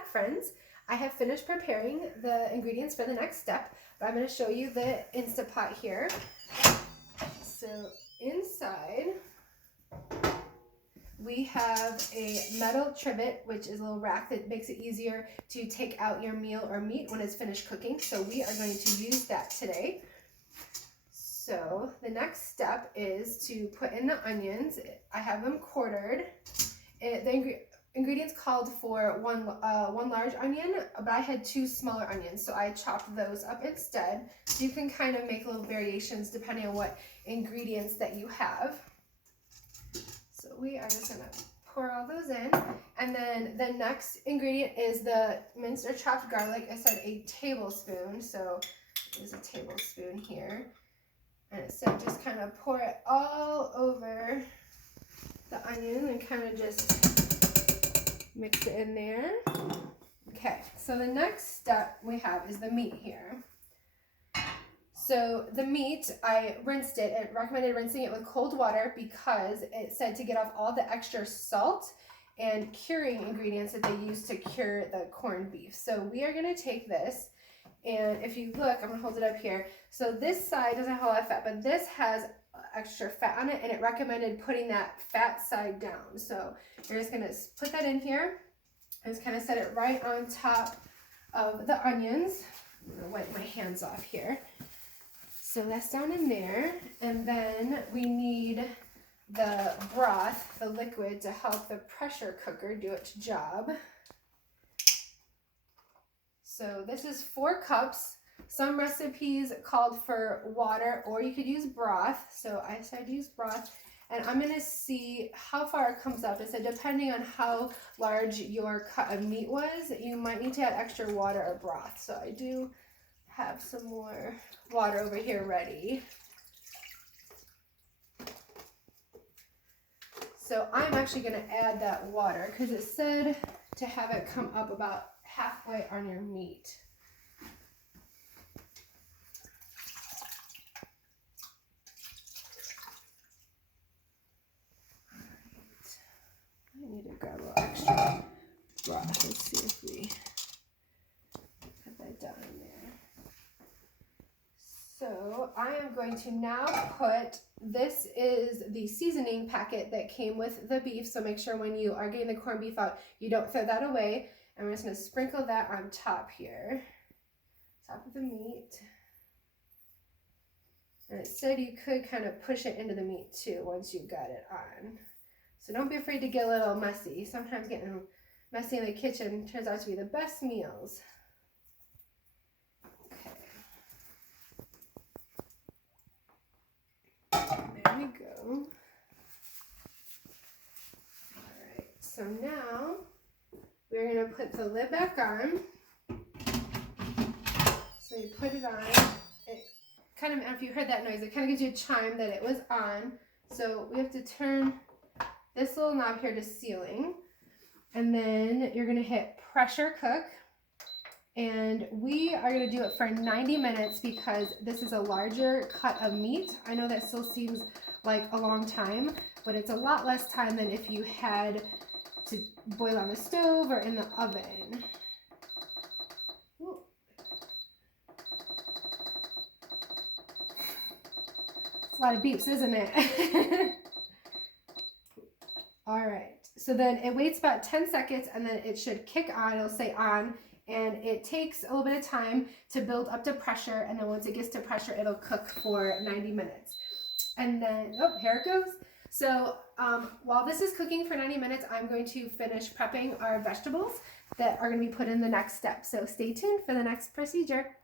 back, friends. I have finished preparing the ingredients for the next step, but I'm going to show you the Instapot here. So inside we have a metal trivet, which is a little rack that makes it easier to take out your meal or meat when it's finished cooking. So we are going to use that today. So the next step is to put in the onions. I have them quartered. The ingredients called for one large onion, but I had 2 smaller onions, so I chopped those up instead. So you can kind of make little variations depending on what ingredients that you have. So we are just going to pour all those in. And then the next ingredient is the minced or chopped garlic. I said a tablespoon, so there's a tablespoon here. And it said just kind of pour it all over the onion and kind of just mix it in there. Okay, so the next step we have is the meat here. So the meat, I rinsed it. It recommended rinsing it with cold water because it said to get off all the extra salt and curing ingredients that they use to cure the corned beef. So we are going to take this, and if you look, I'm going to hold it up here. So this side doesn't have a lot of fat, but this has extra fat on it, and it recommended putting that fat side down. So you're just going to put that in here and just kind of set it right on top of the onions. I'm going to wipe my hands off here. So that's down in there, and then we need the broth, the liquid, to help the pressure cooker do its job. So this is 4 cups. Some recipes called for water, or you could use broth. So I decided to use broth, and I'm going to see how far it comes up. It said depending on how large your cut of meat was, you might need to add extra water or broth. So I do have some more water over here ready. So I'm actually going to add that water because it said to have it come up about halfway on your meat. I need to grab a little extra broth. Let's see if we put that down in there. So I am going to now put, this is the seasoning packet that came with the beef, so make sure when you are getting the corned beef out, you don't throw that away. And we're just going to sprinkle that on top here, top of the meat. And it said you could kind of push it into the meat too once you got it on. So don't be afraid to get a little messy. Sometimes getting messy in the kitchen turns out to be the best meals. There we go. Alright, so now we're going to put the lid back on. So you put it on. It kind of, if you heard that noise, it kind of gives you a chime that it was on. So we have to turn this little knob here to sealing. And then you're going to hit pressure cook. And we are going to do it for 90 minutes because this is a larger cut of meat. I know that still seems like a long time, but it's a lot less time than if you had to boil on the stove or in the oven. Ooh. It's a lot of beeps, isn't it? All right, so then it waits about 10 seconds and then it should kick on. It'll say on. And it takes a little bit of time to build up to pressure, and then once it gets to pressure, it'll cook for 90 minutes. And then, oh, here it goes. So while this is cooking for 90 minutes, I'm going to finish prepping our vegetables that are going to be put in the next step. So stay tuned for the next procedure.